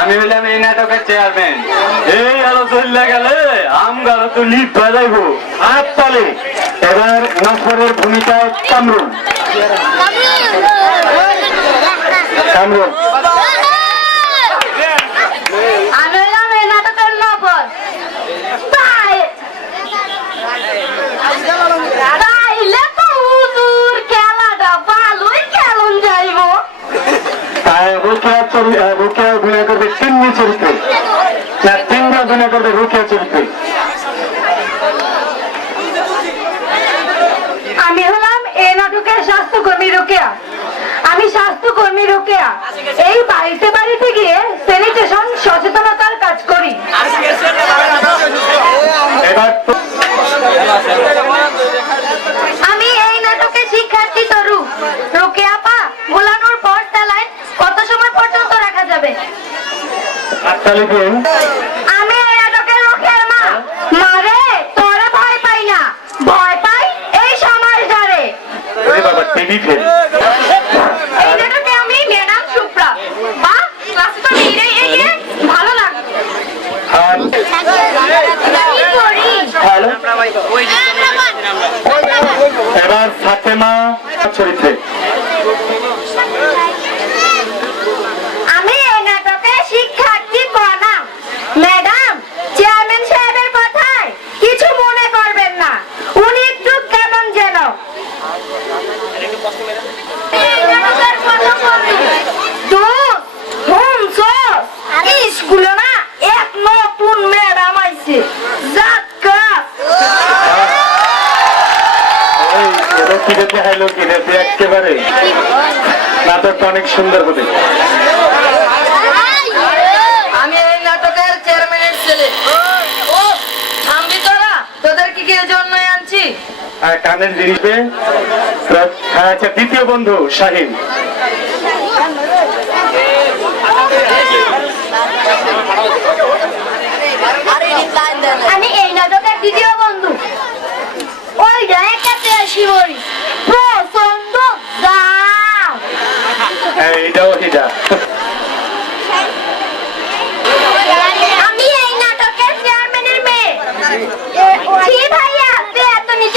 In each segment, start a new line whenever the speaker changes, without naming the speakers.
আমি হইলাম এই নাটকের চেয়ারম্যান এই আলো চললে গেলে আম গালো তো লিপ বাজাইবো হাত তালে। এবার নফরের ভূমিকায় কামরুল। কামরুল।
হলাম এই নাটকের নকল তাই।
তিন্নি চরিত্রে। না তিনটা অভিনয় করবে রুকিয়া চরিত্রে।
আমি হলাম এই নাটকের স্বাস্থ্যকর্মী রোকেয়া। আমি স্বাস্থ্যকর্মী রোকেয়া। এই বাড়িতে বাড়িতে গিয়ে স্যানিটেশন সচেতনতার কাজ করি।
এবার তো-
আমি এই নাটকের শিক্ষার্থী তরু রোকেয়া পা ভোলানোর পর তেলায় কত সময় পর্যন্ত রাখা যাবে
হাততালি দিন
আমি এই নাটকের রোকেয়ার মা। মারে তোরে ভয় পাই না। ভয় পাই এই সমাজ
জারে বাবা টিভি ফেল
এই নাটকে আমি ম্যাডাম সুপ্রা বা ক্লাসে তো মেয়েরাই এগিয়ে ভালো লাগে
আর
কি করি
হ্যালো এবার ফাতেমা চরিত্রে
আমি এই নাটকে শিক্ষার্থী বনাম ম্যাডাম চেয়ারম্যান সাহেবের কথায় কিছু মনে করবেন না উনি একটু কেমন যেন এই নাটকের প্রথম বন্ধু। দোস্ত, শুনছস? স্কুলে না এক নতুন ম্যাডাম আইছে জাক্কা
ওই এটা কি রে দেখাইলো কি রে তুই একেবারে নাটকটা অনেক সুন্দর হবে
আমি এই নাটকের চেয়ারম্যানের ছেলে। ও থামবি তোরা? তোদের কি কি জন্য আনছি?
আর কানের জিনিসে। আচ্ছা দ্বিতীয় বন্ধু শাহিন।
আমি এই নাটকের দ্বিতীয় বন্ধু। ওই জায়গাতে শিবরি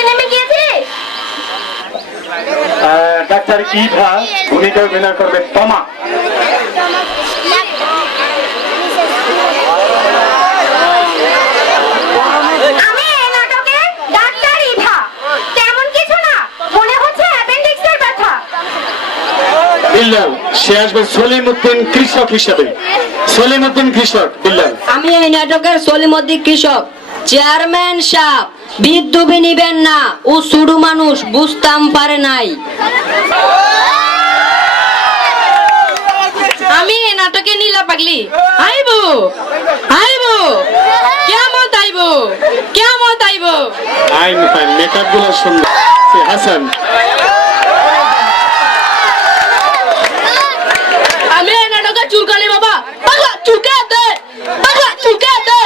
নেমে গিয়েছিস
আহ, ডাক্তার ইভা ভূমিকা অভিনয় করবে। তমা। বিল্লাল। সে আসবে সলিম উদ্দিন কৃষক হিসাবে। সলিম উদ্দিন কৃষক বিল্লাল।
আমি এই নাটকের সলিমদ্দি কৃষক। চেয়ারম্যান সাহ বিদ্যুবি নিবেন না। ও সুডু মানুষ বুঝতাম পারে নাই। আমি এই নাটকে নীলা পাগলি। আইবো আইবো। কেমন আইবো কেমন আইবো।
আইন ফাইন মেকআপগুলো সুন্দর। হাসান
আমি এই নাটকে চুলকানি বাবা পাগলা চুলকে দে পাগলা চুলকে দে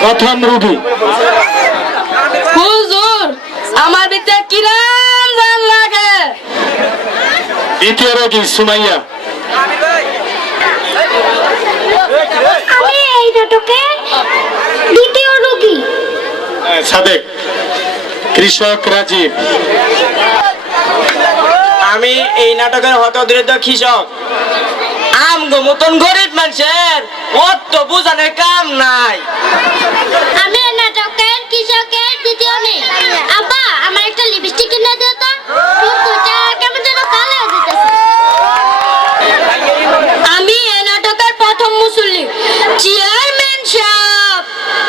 প্রথম রুগী।
হুজুর আমার ভিতরে কিরাম জান লাগে।
দ্বিতীয় রোগী সুমাইয়া।
আমি এই নাটকে দ্বিতীয় রোগী।
আহ, সাদেক। কৃষক রাজীব।
আমি এই নাটকের হতদরিদ্র কৃষক। আমগো মতন গরিব মানুষের অত বুঝানোর কাম নাই।
আমি এই নাটকের কৃষকের দ্বিতীয় মেয়ে আব্বা আমার একটা লিপস্টিক কিনে দিও তো। তোর কেমন যেন কালো
আমি এই নাটকের প্রথম মুসল্লি। চেয়ারম্যান সাহেব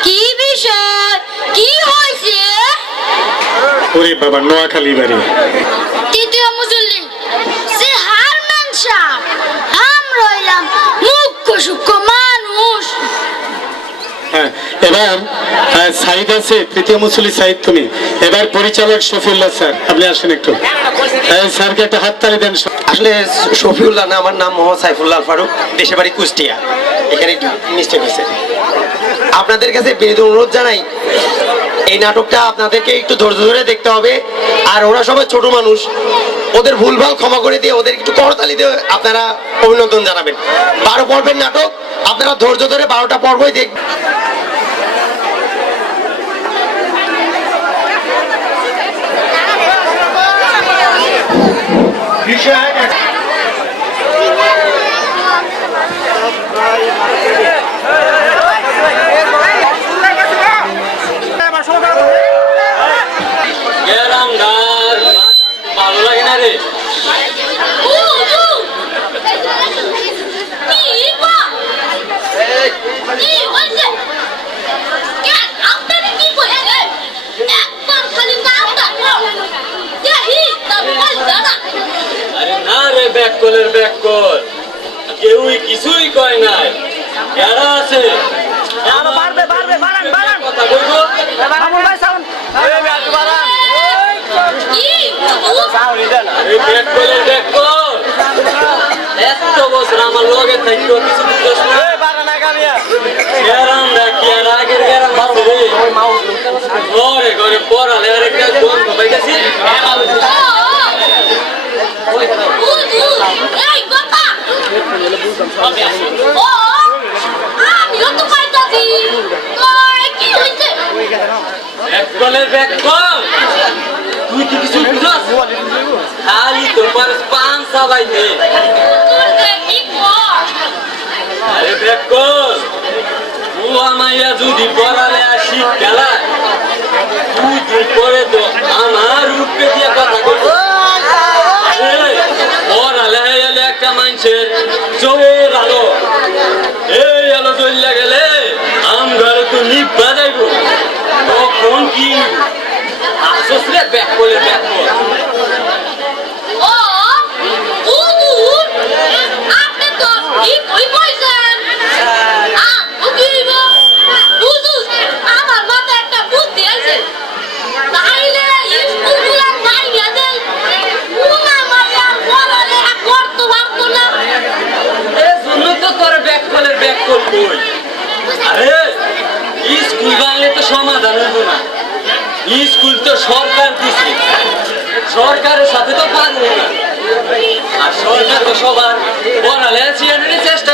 কি বিষয়? কি হয়েছে?
ওরে বাবা নোয়াখালী বাড়ি
তৃতীয় মুসল্লি সে হারম্যান শাহ হাম রইলাম মুখ্য সূক্ষ্ম মানুষ
হ্যাঁ এবার সাইদ আছে, তৃতীয় মুসলি সাইদ তুমি। এবার পরিচালক শফিউল্লাহ স্যার, আপনি আসেন একটু। স্যারকে একটা হাততালি দেন
আসলে শফিউল্লাহ না, আমার নাম মোহাম্মদ সাইফুল্লাহ ফারুক দেশে বাড়ি কুষ্টিয়া। এখানে একটু মিস্টেক হয়েছে। আপনাদের কাছে বিনীত অনুরোধ জানাই, এই নাটকটা আপনাদেরকে একটু ধৈর্য ধরে দেখতে হবে। আর ওরা সবাই ছোট মানুষ, ওদের ভুলভাল ক্ষমা করে দিয়ে ওদের একটু করতালি দিয়ে আপনারা অভিনন্দন জানাবেন। বারো পর্বের নাটক, আপনারা ধৈর্য ধরে বারোটা পর্বই দেখ
should. ব্যাক কলের ব্যাক কল কেউই কিছুই কয় নাই। কেডা আছে
বাড়বে বাড়বে বাড়ান বাড়ান।
কথা কইবো
মামুন ভাই সাউন্ড
আরে ব্যাক কলের ব্যাক কল এত বছর আমার লগে থাকতো কিছু বুঝছ না গেরাম না আর আগের গেরাম ভালো রে। ঘরে ঘরে পড়ালে আর একটা গন্ধ পাইতেছি।
আমিও তো পাইতাছি কই কি হইছে
ব্যাক কলের ব্যাক কল তুই কি কিছু বুঝছ খালি তোর পারে পান
তোর কি কর
আরে ব্যাক কল ও আমাইয়া যদি পড়ালে শিখ গেলায় তুই দিন পরে তো আমার রূপে দিয়ে কথা কইব পড়ালে এলে একটা মানুষের চোখের আলো। এই আলো জ্বলিয়া গেলে আম ঘরে তো নিব্বা যাইব তখন কি আসছ রে ব্যাক করলে ব্যাক কর
ও দুদুর আপনি তো কি কই কইছেন আ ও কি গো দুদুর আমার মাথায় একটা বুদ্ধি আছে তাইলে স্কুলগুলা বাইরে দেন উনা মারিয়া বললে করতে পারতো না
এর জন্য তো তোর ব্যাক কলের ব্যাক কল কই আরে স্কুল বানলে তো সমাধান হইব না স্কুল তো সরকার দিছে সরকারের সাথে তো পারব না আর সরকার তো সবার পড়ালে চেয়ারের চেষ্টা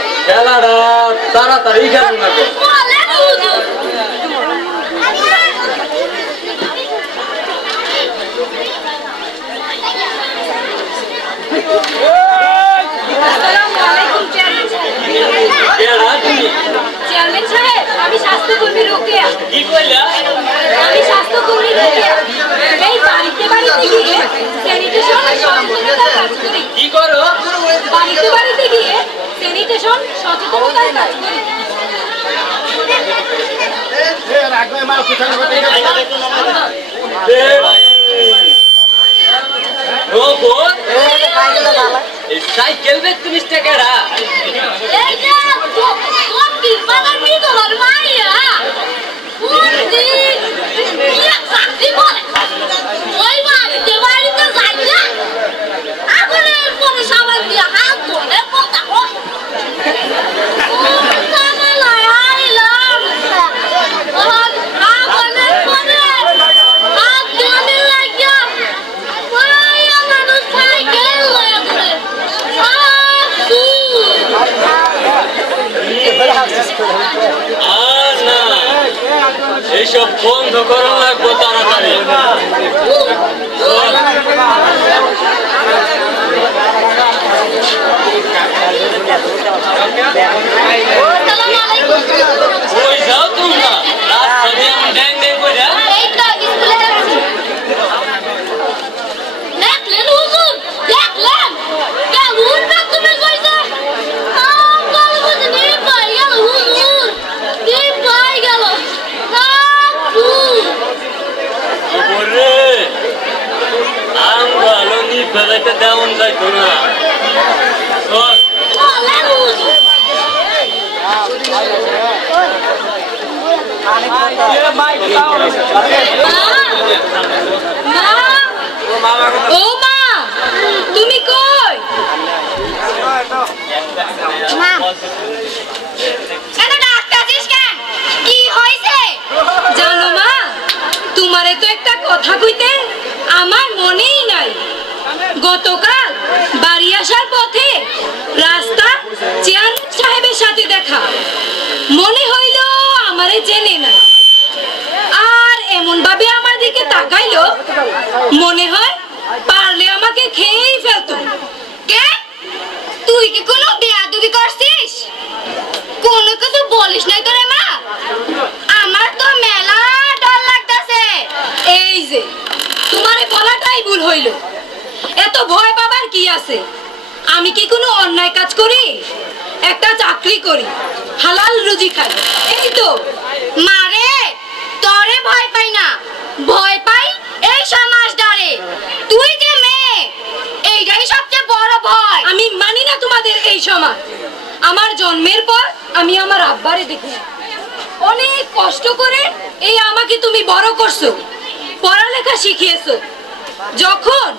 খেলাটা
তাড়াতাড়ি খেলো না গো।
বলেন হুজুর আসসালামু আলাইকুম চেয়ারম্যান
কেডা তুমি
চেয়ারম্যান সাহেব আমি স্বাস্থ্যকর্মী রোকেয়া
কি কইলা
আমি স্বাস্থ্যকর্মী রোকেয়া এই বাড়িতে বাড়িতে গিয়ে স্যানিটেশন সচেতনতার কাজ করি
কি করো
বাড়িতে বাড়িতে গিয়ে স্যানিটেশন সচেতনতার কাজ করি
রোবট এই সাইকেল বেচতে মিস্টার কেডা
এই যে দক্ষিণ বাজার মিদলার মাইয়া বুদ্ধি ইয়া চাকরি করে ওই বাড়িতে বাড়িতে যাই না আগুনের পরে সাবান দিয়ে হাত ধরে কথা কর ঝামেলায় আইলাম আর আগুনের পরে হাত ধরে লাগিয়া মাইয়া মানুষ সাইকেল লয়ে ঘুরে
আর না এইসব বন্ধ করা লাগবো তাড়াতাড়ি ওই যাও তোমরা রাস্তা দিয়ে আমি ড্যাং ড্যাং করে
এইটা স্কুলে যাচ্ছি দেখলেন হুজুর দেখলেন কেমন বেতনে কইছে আঙ্কাল বুঝে নিয়ে পাই গেল হুজুর নিয়ে পাই গেল আপু
যাইতে দেওয়ান যাইতো না চল
বলে বুঝি
মা ও মা! তুমি কই?
এত ডাক্তারছিস কেন? কি হয়েছে?
জানো মা তোমারে তো একটা কথা কইতে আমার মনেই নাই। গতকাল বাড়ি আসার পথে রাস্তা চেয়ারম্যান সাহেবের সাথে দেখা। মনে হইল আমারে চেনে না আর এমন ভাবে আমার দিকে মনে হয় পারলে আমাকে খেয়েই ফেলতো।
কে? তুই কি কোনো বেয়াদবি করছিস? কোনো কিছু বলিস নাই তোরে মা। আমার তো মেলা ডর লাগতাছে।
এই যে, তোমারে বলাটাই ভুল হইল। এত ভয় পাবার কি আছে? আমি কি কোনো অন্যায় কাজ করি? একটা চাকরি করি, হালাল রুজি খাই। এই তো।
মারে তোরে ভয় পাই না। ভয় পাই এই সমাজ ডরে তুই যে মেয়ে, এইটাই সবচেয়ে বড় ভয়।
আমি মানি না তোমাদের এই সমাজ। আমার জন্মের পর আমি আমার আব্বারে দেখি। অনেক কষ্ট করে এই আমাকে তুমি বড় করছ, পড়ালেখা শিখিয়েছো। যখন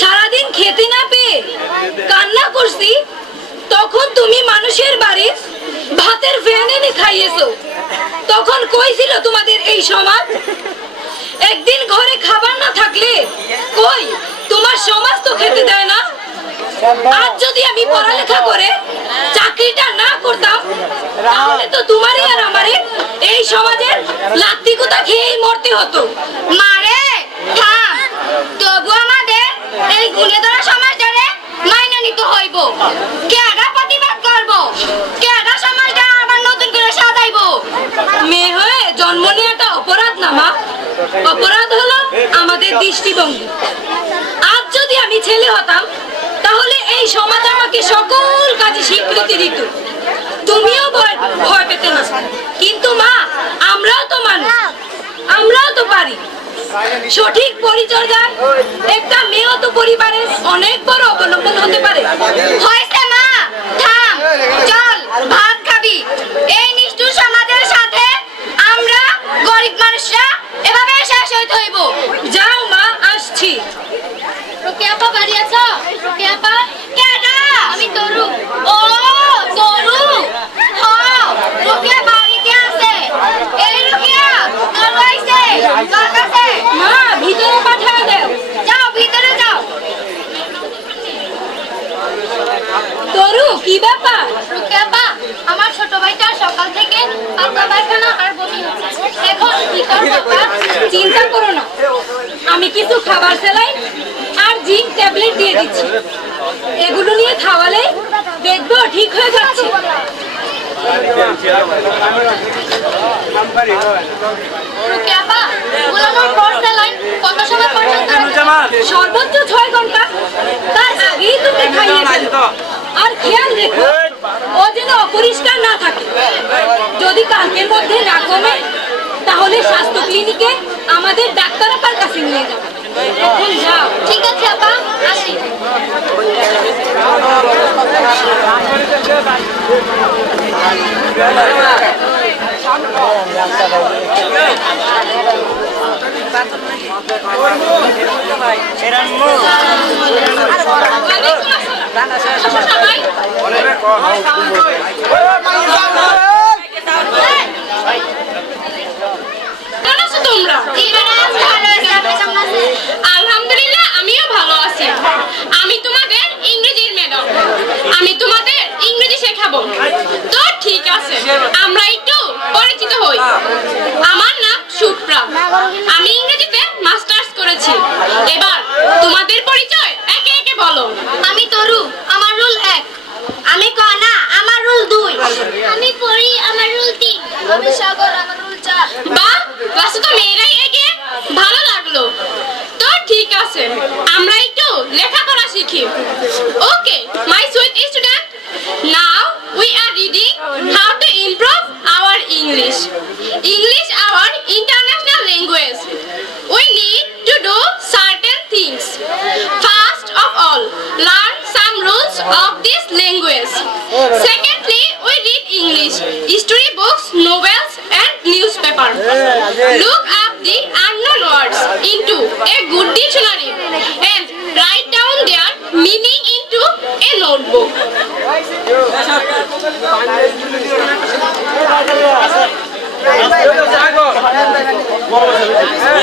সারাদিন খেতে না পেয়ে কান্না করছি, তখন তুমি মানুষের বাড়ির ভাতের ফ্যান এনে খাইয়েছো। তখন কই ছিল তোমাদের এই সমাজ একদিন ঘরে খাবার না থাকলে কই? তোমার সমাজ তো খেতে দেয় না। আজ যদি আমি পড়ালেখা করে চাকরিটা না করতাম, তাহলে তো তোমারই আর আমারে এই সমাজের লাত্তি কোথা খেয়েই মরতে হতো।
মারে, থাম। তবু আমাদের এই গুণে ধরা সমাজটারে মাইনা নিতে হইব। কেডা প্রতিবাদ করব? কেডা সমাজটা সাজাইবো
মেয়ে হয়ে জন্ম নেওয়াটা অপরাধ না, মা। অপরাধ হলো আমাদের দৃষ্টিভঙ্গি। আজ যদি আমি ছেলে হতাম, তাহলে এই সমাজ আমাকে সকল কাজে স্বীকৃতি দিত। তুমিও ভয় পেতে না। কিন্তু, মা, আমরাও তো মানুষ। আমরাও তো পারি। সঠিক পরিচর্যায় একটা মেয়েও তো পরিবারের অনেক বড় অবলম্বন হতে পারে।
হয়েছে, মা। থাম। চল, ভাত খাবি। এই নিষ্ঠুর সমাজের সাথে আমরা গরিব মানুষরা, এভাবে শেষ হইতে হইব।
যাও মা, আসছি।
রোকেয়াপা বাড়ি আছো? রোকেয়াপা কেডা আমি তরু। ও, তরু। হ রোকেয়া বাড়িতে আছে? এই রোকেয়া তরু আইছে কাছে
মা, ভিতরে পাঠায় দেও।
যাও, ভিতরে যাও।
তরু, কি ব্যাপার?
রোকেয়াপা আমার ছোট ভাইটা সকাল থেকে পাতলা পায়খানা আর বমি হচ্ছে। এখন কি করব আপা?
চিন্তা করো না। আমি কিছু খাবার সেলাই আর জিঙ্ক ট্যাবলেট দিয়ে দিচ্ছি। এগুলো নিয়ে খাওয়ালে দেখব ঠিক হয়ে যাচ্ছে। সর্বোচ্চ ছয় ঘণ্টা। তার আগেই তুমি খাইয়ে আর খেয়াল রেখো। ও যেন অপরিষ্কার না থাকে। যদি কালকের মধ্যে না কমে তাহলে স্বাস্থ্য ক্লিনিকে আমাদের ডাক্তার আপার কাছে নিয়ে এখন যাও।
ঠিক আছে আপা। আসি। সবাই।
কেমন of this language.
Secondly, we read English, history books, novels and newspaper. Look up the unknown words into a good dictionary and write down their meaning into a notebook.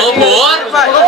Oh, boy.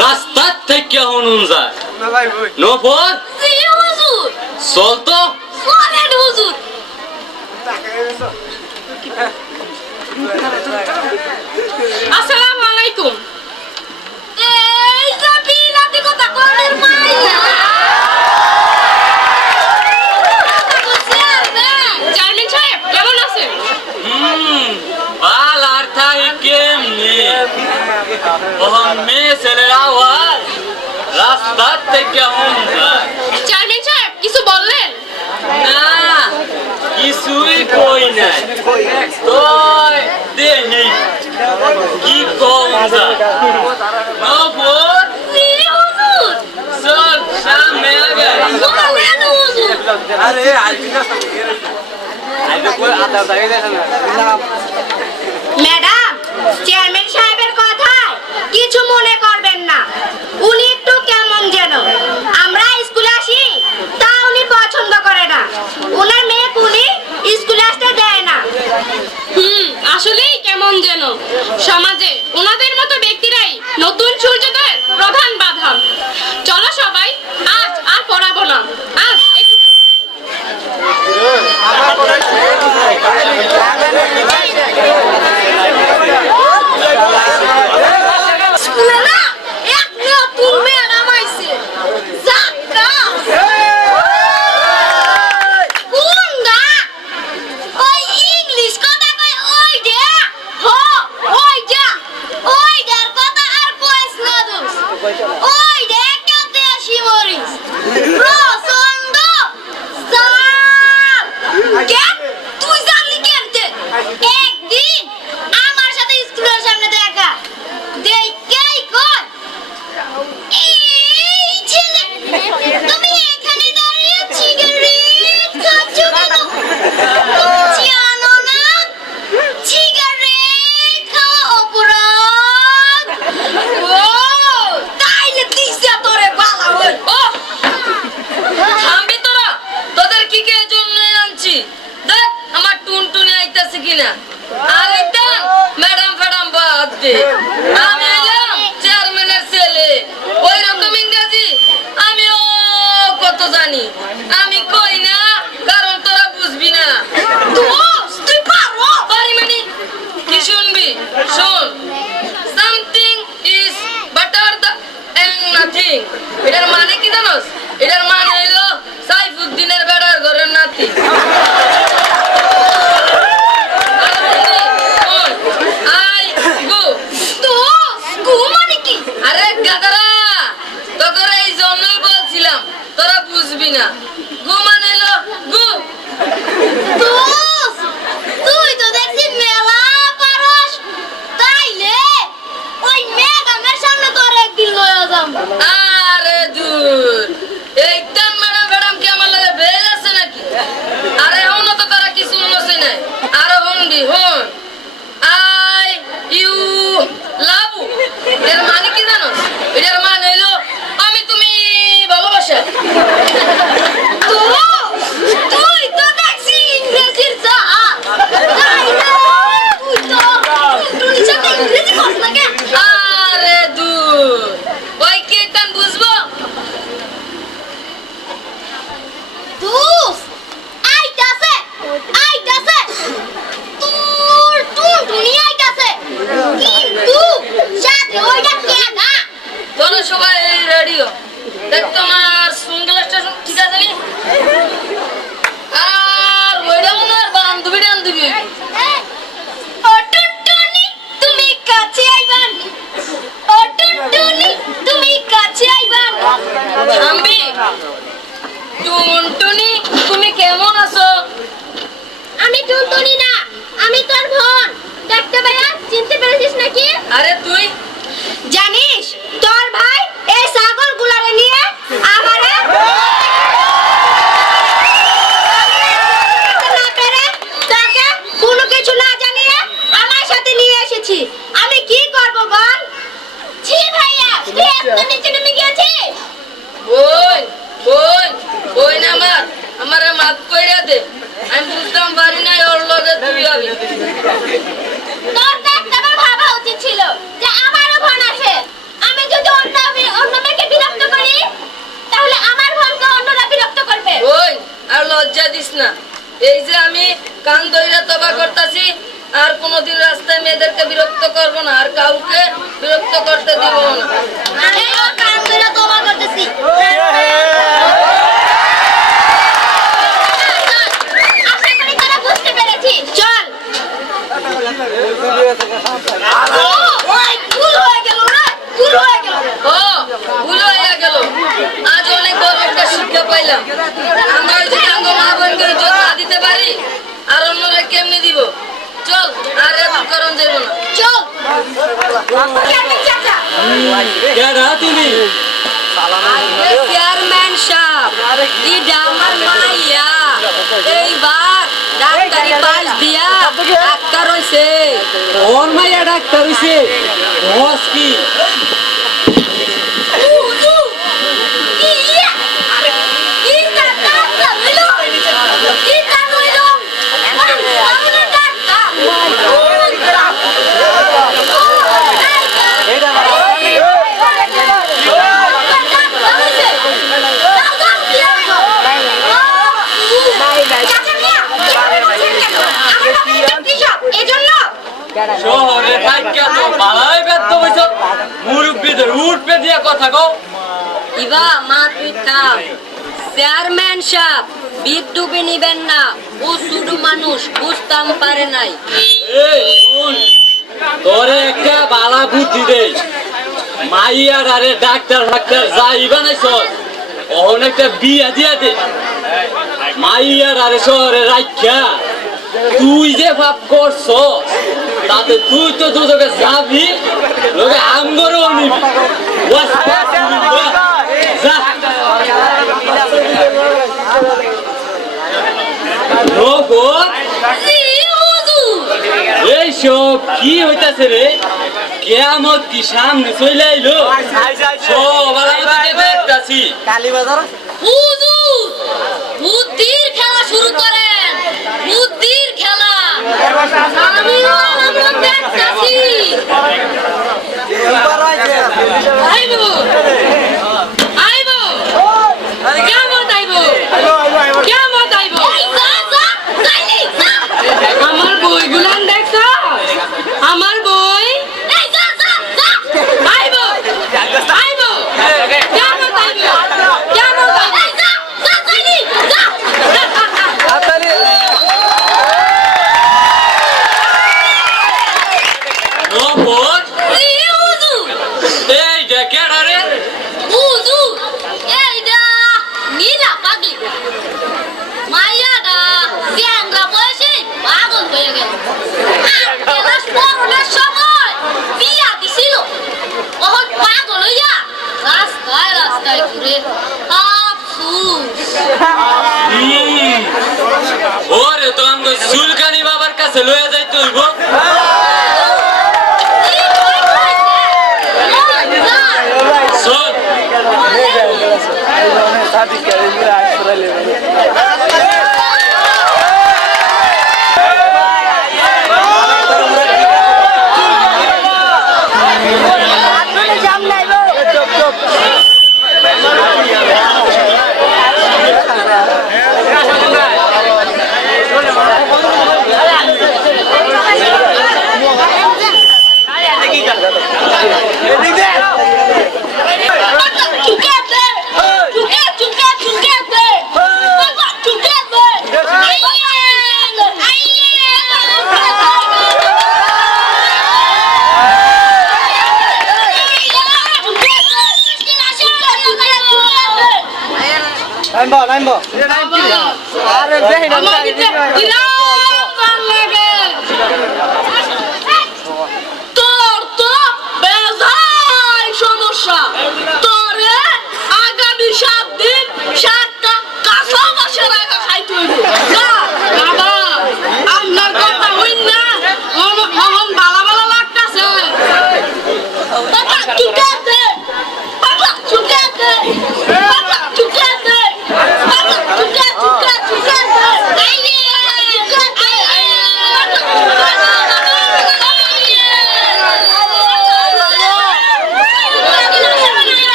রাস্তার থেকে Hanoun যায়। নফর চল তো।
হুজুর।
আসসালামু আলাইকুম।
Oh, man. তার থেকে
চেয়ারম্যান সাহেব কিছু বললেন?
না কিছুই কই নাই। তোই দেহি কি কম যা।
নবর
ম্যাডাম চেয়ারম্যান সাহেবের কথায় কিছু মনে করবেন না।
নতুন সূর্যোদয়ের প্রধান বাধা। চলো সবাই
ওর মাইয়া ডাক্তার হইছে।
হস কি
সাপ বিপ ডুবে নিবেন না। ও শুধু মানুষ, বুঝতাম পারে নাই।
তোরে একটা বালা বুদ্ধি দে মাইয়ার আরে ডাক্তার ডাক্তার যাইবা নাই সর একটা বিয়া দিয়া দে। মাইয়ার আরে শহরে রাখা তুই যে ভাব করছ তাতে তুই তো দুজকে যাবি, লোকে আঙ্গরও নিবি। যা। বল এই সব কি হইতাছে রে? কেমন কি সামনে চলে আইলো? সব আলাদা দেখতাছি। কালীবাজার?
হুজুর বুদ্ধির খেলা শুরু করেন। বুদ্ধির খেলা। আমিও তখন
সুলকানি বাবার কাছে লইয়া যাইতে হইব।